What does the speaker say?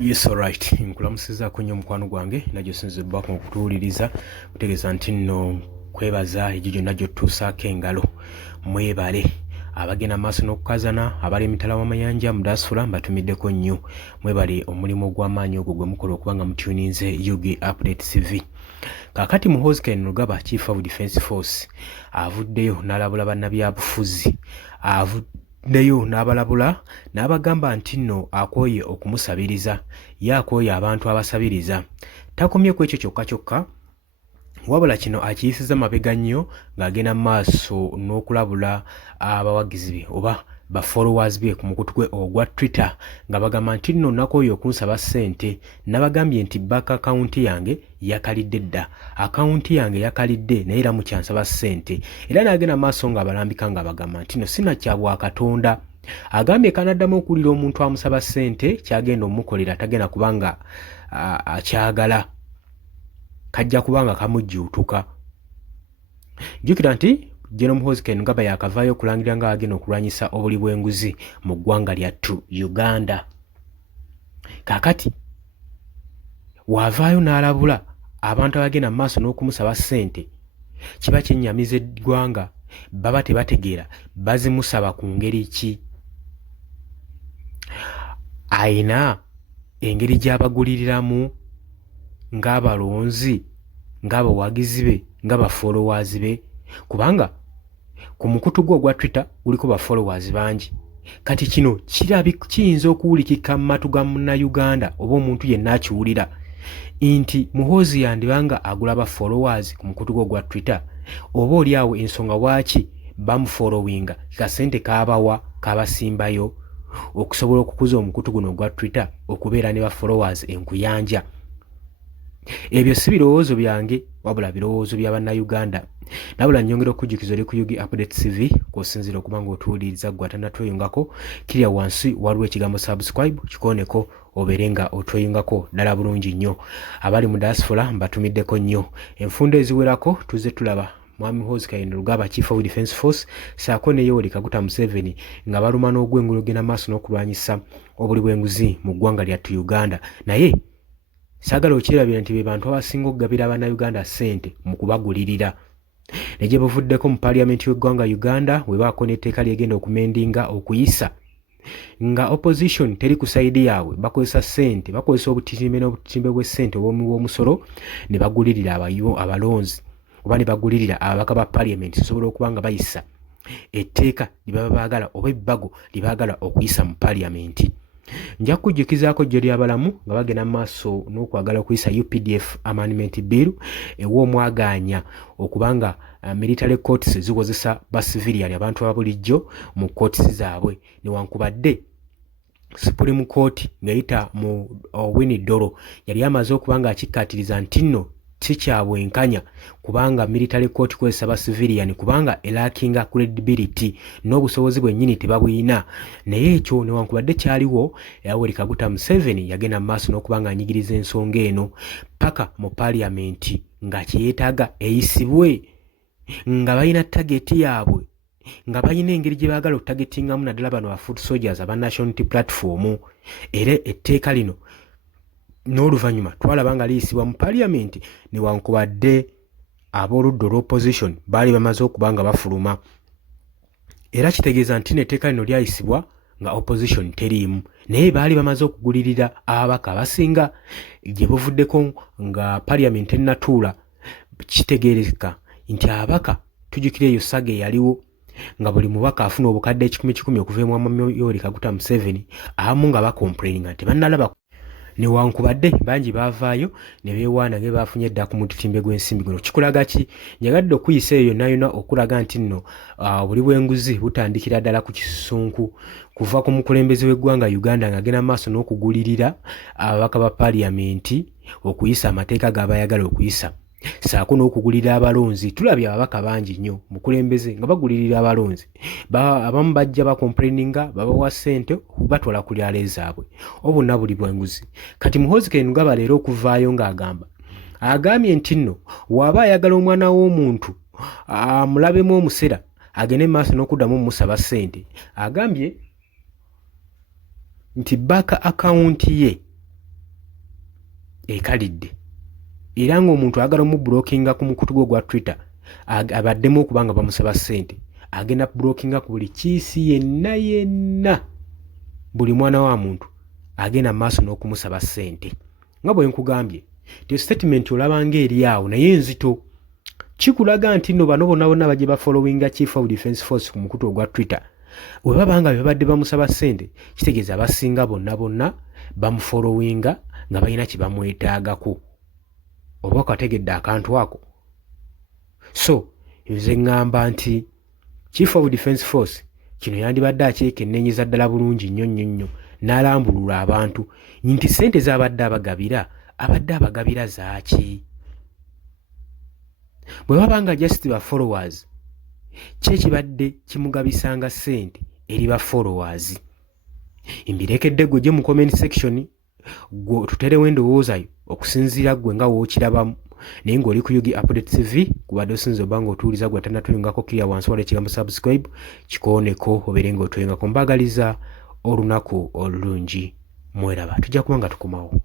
Yes, alright. Nkulamusiza kunyo mukwano gwange najjo sinze bako okutuuliriza kutegeeza nti nno kwebaza egyo gyonna gy'otuusaako engalo mwebale abagenda maaso n'okukazana abali emitala w'amayanja mu diaspora mbatumiddeko nnyo mwebale omulimu ogw'amaanyi ogwo gwe mukola okuba nga mutuninze UG Update TV. Kaakati Muhoozi Kainerugaba Chief of Defence Force avuddeyo n'alabula bannabyabufuzi avuddeyo n'abalabula n'abagamba nti nno akooye okumusabiriza ye akooye abantu abasabiriza takomye ku ekyo kyokka kyokka wabula kino akiyisiza mabega nnyo ng'agenda mu maaso n'okulabula abawagizi be oba ba followers be ku mukutu gwe ogwa Twitter nga bagamba nti nno nakooye okunsaba ssente nabagambye nti bank account yange yakalidde dda account yange yakalidde naye era mukyansaba ssente era n'agenda mu maaso nga abalambika nga bagamba nti nno sinakyabwa Katonda agambye kanaddamu okuwulira omuntu amusaba ssente kyagenda omukolera tagenda kubanga akyagala kajja kubanga kamujjuutuka. Jjukira nti General Muhoozi Kainerugaba yakavaayo okulangira nga agenda okulwanyisa obuli bw'enguzi mu ggwanga lyattu Uganda. Kaakati wavaayo n'alabula abantu abagenda mu maaso n'okumusaba ssente kiba kyennyamiza eggwanga baba tebategeera bazimusaba ku ngeri ki. Ayina engeri gy'abaguliriramu ng'abalonzi ng'abawagizi be ng'abafollowers be kubanga ku mukutu gwe ogwa Twitter guliko bafollowers bangi kati kino kiyinza okuwulikika mu matu ga munnayuganda oba omuntu yenna akiwulira nti Muhoozi yandibanga agula bafollowers ku mukutu gwe ogwa Twitter oba oli awo ensonga waaki bamufollowinga kasente kaabawa kaabasimbayo okusobola okukuza omukutu guno ogwa Twitter okubeera ne bafollowers enkuyanja. Ebyo si birowoozo byange wabula birowoozo bya bannayuganda nabula nnyongera okujjukiza oli ku UG Update TV kw'osinziira okuba ng'otuwuliriza ggwe atannatweyungako kirya wansi waliwo ekigambo subscribe kikooneko obeere nga otweyungako ddala bulungi nnyo. Abali mu diaspora mbatumiddeko nnyo enfunda eziwerako tuze tulaba Mwami Muhoozi Kainerugaba Chief of Defence Force saako ne Yoweri Kaguta Museveni nga baluma n'ogw'engulu ogenda maaso n'okulwanyisa obuli bw'enguzi mu ggwanga lyattu Uganda naye saagala okirabira nti be bantu abasinga okugabira abannayuganda ssente mu kubagulirira ne gye buvuddeko mu paaliyamenti y'eggwanga Uganda we baako n'etteeka lyegenda okumendinga okuyisa nga opposition teri ku sayidi yaabwe bakozesa ssente bakozesa obutimbe n'obutimbe bw'essente obw'omusolo ne bagulirira abalonzi oba ne bagulirira ababaka ba paaliyamenti sobola okuba nga bayisa etteeka lye baba baagala oba ebbago lye baagala okuyisa mu paaliyamenti. Nja kujjukizaako jjo ly'abalamu nga bagenda mu maaso n'okwagala okuyisa UPDF Amendment Bill ew'omwagaanya okubanga military courts zikozesa basiviliani abantu ababulijjo mu courts zaabwe newankubadde Supreme Court ng'eyita mu Winnie Dolo yali amaze okuba nga akikkaatiriza nti nno sikyabwenkanya kubanga military court kozesa basiviliani kubanga elakinga credibility n'obusobozi bwennyini tebabuyina naye ekyo newankubadde kyaliwo Yoweri Kaguta Museveni yagenda mu maaso n'okuba nga anyigiriza ensonga eno paka mu paaliyamenti nga kyeyeetaaga eyisibwe nga balina tageti yaabwe nga balina engeri gye baagala okutagetingamu naddala bano ba foot soldiers aba National Unity Platform era etteeka lino n'oluvannyuma twalaba nga liyisibwa mu paaliyamenti newankubadde ab'oludda olw'opposition baali bamaze okuba nga bafuluma era kitegeeza nti n'etteeka lino lyayisibwa nga opposition teriimu naye baali bamaze okugulirira ababaka abasinga gye buvuddeko nga paaliyamenti ennatuula kitegeereka nti ababaka tujjukira eyo saga eyaliwo nga buli mubaka afuna obukadde 10,000 okuva mu Yoweri Kaguta Museveni abamu nga bakomplaininga nti bannalaba newankubadde bangi baavaayo ne beewaana nga baafunye edda ku mutitimbe gw'ensimbi guno kikulaga ki njagadde okuyisa eyo yonna yonna okulaga nti nno buli bw'enguzi butandikira ddala ku kisunku kuva ku mukulembeze w'eggwanga Uganda ng'agenda maaso n'okugulirira ababaka ba paaliyamenti okuyisa amateeka g'abayagala okuyisa saako n'okugulira abalonzi tulabye ababaka bangi nnyo mukulembeze nga bagulirira abalonzi abamu bajja bakomplaininga babawa ssente batwala ku lyalo ezaabwe obonna buli bw'enguzi. Kati Muhoozi Kainerugaba leero okuvaayo ng'agamba agambye nti nno waba ayagala omwana w'omuntu amulabemu omusera agende mu maaso n'okuddamu omusaba ssente agambye nti bank account ye ekalidde era ng'omuntu ayagala omubulookinga ku mukutu gwe ogwa Twitter abaddemu okubanga bamusaba ssente, agenda kubulookinga ku buli kiisi yenna buli mwana wa muntu agenda maaso n'okumusaba ssente. Nga bwe nkugambye te statement olaba ng'eri awo naye nzito, kikulaga nti nno bano bonna bajje bafollowinga Chief of Defence Force ku mukutu ogwa Twitter bwe babanga babadde bamusaba ssente, kitegeeza abasinga bonna bamufollowinga nga balina kye bamwetaagako oba okategedde akantu ako. So nze ŋŋamba nti Chief of Defence Force kino yandibadde akyekennenyeza ddala bulungi nnyo n'alambulula abantu nti ssente z'abadde abagabira zaaki. Bwe babanga just ba followers kye kibadde kimugabisanga ssente eri ba followers. Mbirekedde gwe mu comment section gwe tuterewo endowoozayo okusinziira gwe nga wookirabamu, naye ng'oli ku Yugi Update TV kubadde osinza oba ng'otuwuliza gwe atannatulingako kiriya wansi waliwo ekigambo subscribe kikooneko obeere ng'otuyingako. Mbaagaliza olunaku olulungi, mweraba, tujja kuba nga tukomawo.